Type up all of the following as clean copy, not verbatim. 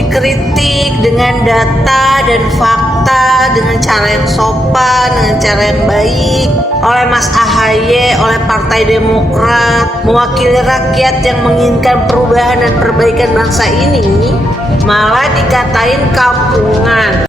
dikritik dengan data dan fakta, dengan cara yang sopan, dengan cara yang baik oleh Mas AHY, oleh Partai Demokrat, mewakili rakyat yang menginginkan perubahan dan perbaikan bangsa ini, malah dikatain kampungan.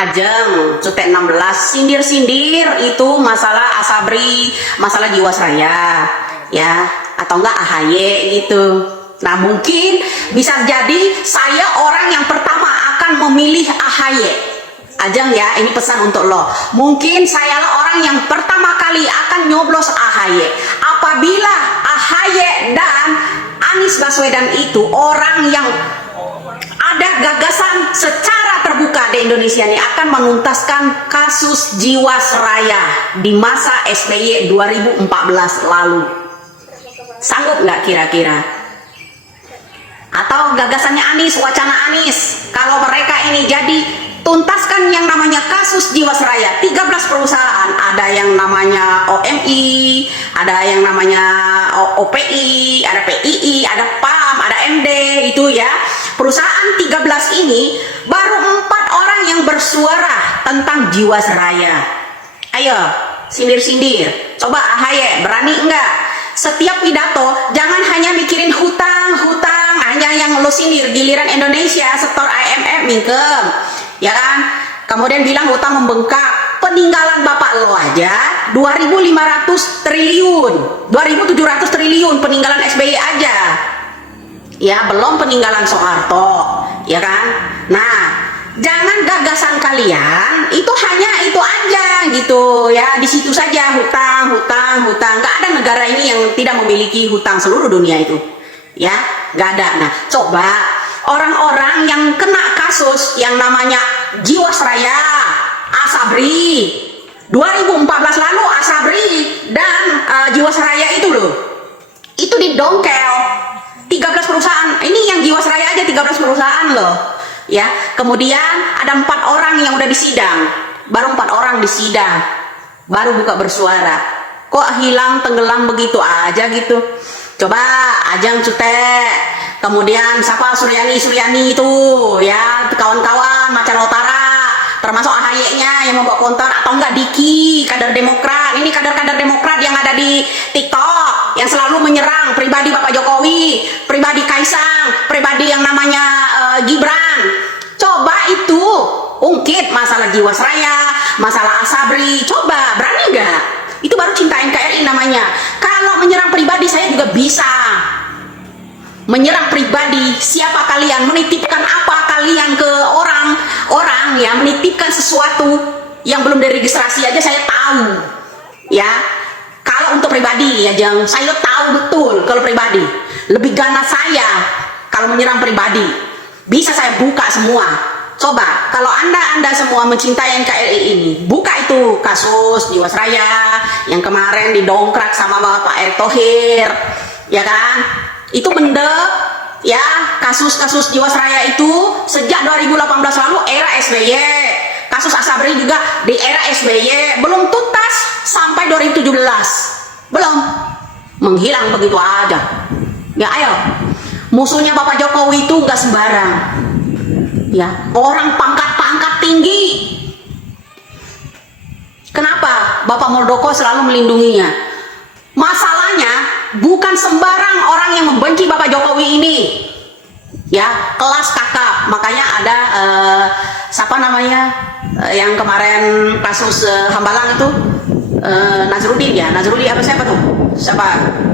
Ajeng, Cutek 16, sindir-sindir itu masalah Asabri, masalah Jiwasraya, ya, atau enggak AHY gitu. Nah, mungkin bisa jadi saya orang yang pertama akan memilih AHY. Ajeng ya, ini pesan untuk lo. Mungkin saya orang yang pertama kali akan nyoblos AHY. Apabila AHY dan Anies Baswedan itu orang yang ada gagasan secara terbuka di Indonesia ini akan menuntaskan kasus Jiwasraya di masa SBY 2014 lalu. Sanggup nggak kira-kira? Atau gagasannya Anies, wacana Anies, kalau mereka ini jadi tuntaskan yang namanya kasus Jiwasraya, 13 perusahaan, ada yang namanya OMI, ada yang namanya OPI, ada PII, ada PAM, ada MD, itu ya. Perusahaan 13 ini baru 4 orang yang bersuara tentang Jiwasraya. Ayo, sindir-sindir. Coba AHY, berani enggak? Setiap pidato jangan hanya mikirin hutang, hanya yang lo sindir, giliran Indonesia setor IMF mingkem, ya kan? Kemudian bilang hutang membengkak, peninggalan bapak lo aja 2.500 triliun, 2.700 triliun peninggalan SBY aja, ya, belum peninggalan Soeharto, ya kan? Nah, jangan gagasan kalian itu hanya itu aja gitu ya, di situ saja hutang, nggak ada negara ini yang tidak memiliki hutang seluruh dunia itu, ya, nggak ada. Nah, coba orang-orang yang kena kasus yang namanya Jiwasraya, Asabri, 2014 lalu Asabri dan Jiwasraya itu loh, itu didongkel 13 perusahaan. Ini yang Jiwasraya aja 13 perusahaan loh, ya. Kemudian ada 4 orang yang udah disidang, baru 4 orang disidang, baru buka bersuara. Kok hilang tenggelam begitu aja gitu? Coba Ajeng Cutek, kemudian siapa Suryani itu, ya, kawan-kawan Macan Utara, termasuk AHY-nya yang membawa konten, atau enggak Diki, kader Demokrat. Ini kader-kader Demokrat yang ada di TikTok yang selalu menyerang pribadi Bapak Jokowi, pribadi Kaisang, pribadi yang namanya Gibran. Coba itu ungkit masalah Jiwasraya, masalah Asabri. Coba, berani nggak? Itu baru cinta NKRI namanya. Kalau menyerang pribadi saya juga bisa. Menyerang pribadi, siapa kalian, menitipkan apa kalian ke orang ya, menitipkan sesuatu yang belum diregistrasi aja saya tahu, ya. Kalau untuk pribadi ya, jangan, saya tahu betul. Kalau pribadi lebih ganas saya kalau menyerang pribadi, bisa saya buka semua. Coba kalau anda semua mencintai NKRI ini, buka itu kasus Jiwasraya yang kemarin didongkrak sama Bapak Erick Thohir, ya kan? Itu mendek, ya, kasus-kasus Jiwasraya itu sejak 2018 lalu era SBY. Kasus Asabri juga di era SBY, belum tuntas sampai 2017, belum, menghilang begitu aja. Ya ayo, musuhnya Bapak Jokowi itu gak sembarang, ya, orang pangkat tinggi. Kenapa Bapak Muldoko selalu melindunginya? Masalahnya bukan sembarang orang yang membenci Bapak Jokowi ini, ya, kelas kakap. Makanya ada siapa namanya yang kemarin kasus Hambalang itu, Nazarudin ya, Nazarudin apa siapa tuh, siapa,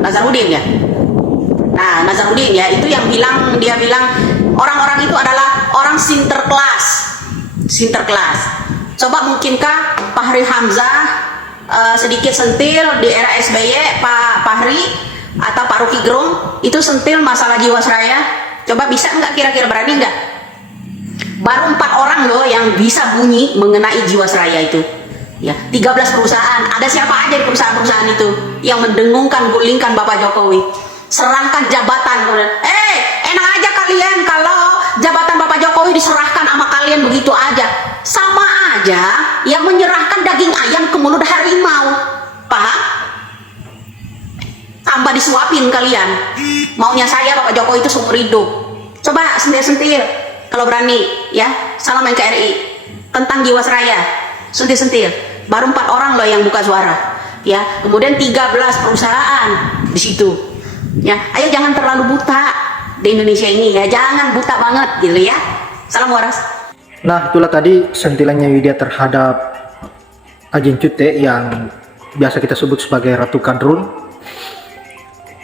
Nazarudin ya. Nah, Nazarudin ya, itu yang bilang, dia bilang orang-orang itu adalah orang sinterklas. Coba mungkinkah Fahri Hamzah sedikit sentil di era SBY, Pak Fahri atau Pak Rocky Gerung itu sentil masalah Jiwasraya? Coba bisa nggak, kira-kira berani nggak? Baru 4 orang loh yang bisa bunyi mengenai Jiwasraya itu, ya, 13 perusahaan. Ada siapa aja di perusahaan-perusahaan itu yang mendengungkan, gulingkan Bapak Jokowi, serahkan jabatan. Enak aja kalian kalau jabatan Bapak Jokowi diserahkan sama kalian begitu aja. Sama aja yang menyerahkan daging ayam ke mulut harimau, Pak. Tambah disuapin kalian. Maunya saya Bapak Jokowi itu seumur hidup. Coba sentil-sentil. kalau berani ya, salam NKRI tentang Jiwasraya, sentil-sentil. Baru 4 orang loh yang buka suara, ya. Kemudian 13 perusahaan di situ, ya. Ayo jangan terlalu buta di Indonesia ini ya, jangan buta banget gitu ya. Salam waras. Nah, itulah tadi sentilannya Widya terhadap Ajeng Cute yang biasa kita sebut sebagai Ratu Kadrun.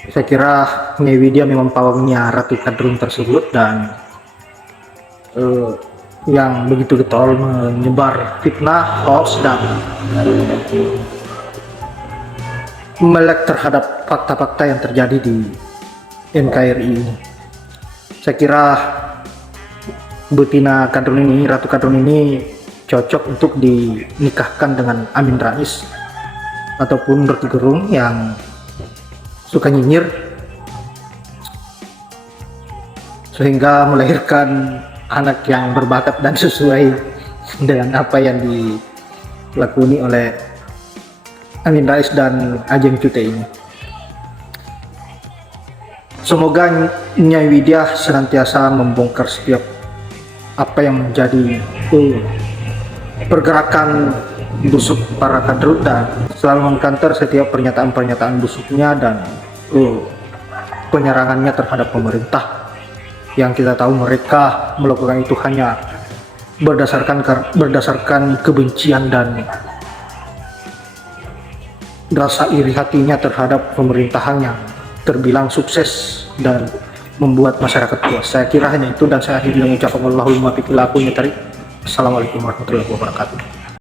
Saya kira Nyai Widya memang pawangnya Ratu Kadrun tersebut, dan yang begitu getol menyebar fitnah, hoax, dan melek terhadap fakta-fakta yang terjadi di NKRI ini. Saya kira Betina Kadrun ini, Ratu Kadrun ini cocok untuk dinikahkan dengan Amin Rais ataupun Rocky Gerung yang suka nyinyir sehingga melahirkan anak yang berbakat dan sesuai dengan apa yang dilakoni oleh Amin Rais dan Ajeng Cute ini. Semoga Nyai Widya senantiasa membongkar setiap apa yang menjadi pergerakan busuk para kadrun, dan selalu mengkanter setiap pernyataan-pernyataan busuknya dan penyerangannya terhadap pemerintah, yang kita tahu mereka melakukan itu hanya berdasarkan kebencian dan rasa iri hatinya terhadap pemerintahan yang terbilang sukses dan membuat masyarakat puas. Saya kira hanya itu, dan saya akhiri dengan ucapan Allahumma biqil aku nyatari. Assalamualaikum warahmatullahi wabarakatuh.